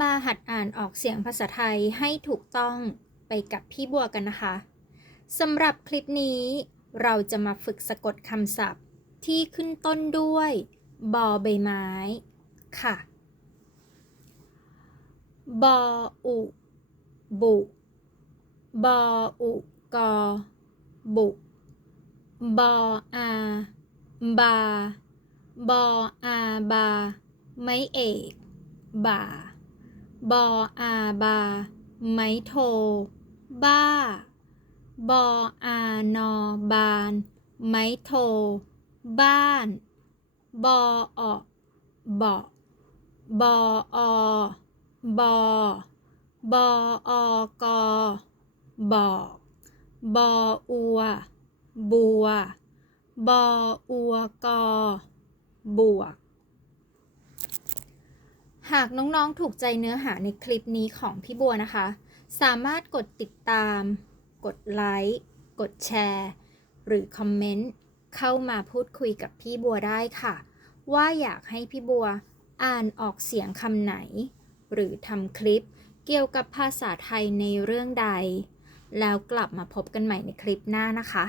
มาหัดอ่านออกเสียงภาษาไทยให้ถูกต้องไปกับพี่บัวกันนะคะสำหรับคลิปนี้เราจะมาฝึกสะกดคำศัพท์ที่ขึ้นต้นด้วยบอใบไม้ ค่ะ บออุ บุ บออุกอ บุ บออา บา บออาบา ไม่เอก บ่า บออาบา ไม้โท บ้า บออานอบาน ไม้โท บ้าน บออเบาะบออบอบออกบอกบออัว บัว บออัวกอบวก หากน้องๆถูกใจเนื้อหาในคลิปนี้ของพี่บัวนะคะ สามารถกดติดตาม กดไลค์กดแชร์ หรือคอมเมนต์เข้ามาพูดคุยกับพี่บัวได้ค่ะ ว่าอยากให้พี่บัวอ่านออกเสียงคำไหน หรือทำคลิปเกี่ยวกับภาษาไทยในเรื่องใด แล้วกลับมาพบกันใหม่ในคลิปหน้านะคะ